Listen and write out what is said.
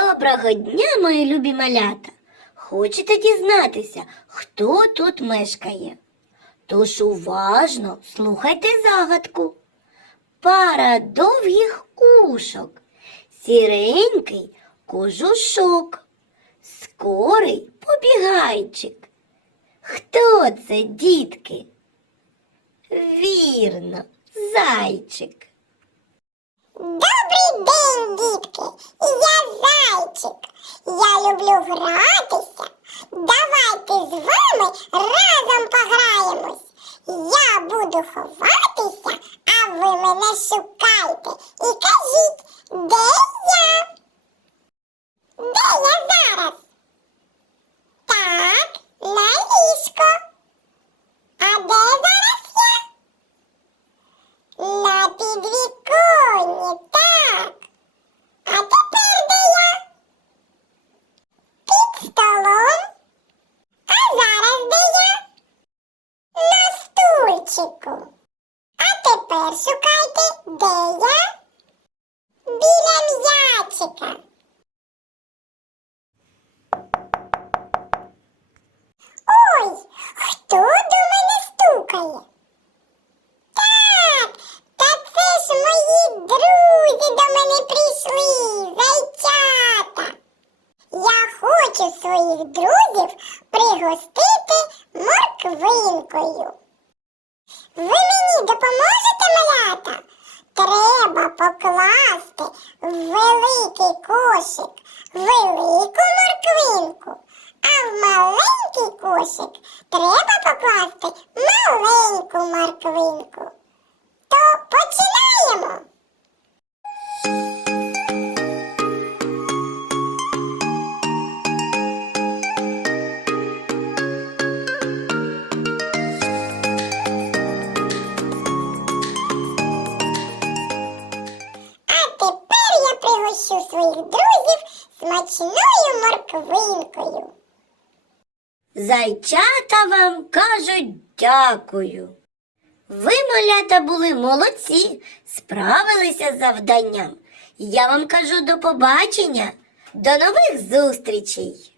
Доброго дня, мої любі малята! Хочете дізнатися, хто тут мешкає? Тож уважно слухайте загадку. Пара довгих ушок, сіренький кожушок, скорий побігайчик. Хто це, дітки? Вірно, зайчик. Добрий день, дітки! Люблю гратися. Давайте з вами разом пограємось. Я буду ховатися, а ви мене шукайте. І кажіть, де я? Де я зараз? Так, на ліжко. А де зараз я? На підвіконні, так. А тепер де я? Під столом. А зараз де я? На стульчику. А тепер шукайте, де я? Біля м'ячика. Ой, хто до мене стукає? Так, та це ж мої друзі до мене прийшли, зайчата. Я хочу своїх друзів пригостити морквинкою. Ви мені допоможете, малята? Треба покласти в великий кошик велику морквинку, а в маленький кошик треба покласти маленьку морквинку. Своїх друзів смачною морквинкою. Зайчата вам кажуть дякую. Ви, малята, були молодці, справилися з завданням. Я вам кажу до побачення, до нових зустрічей.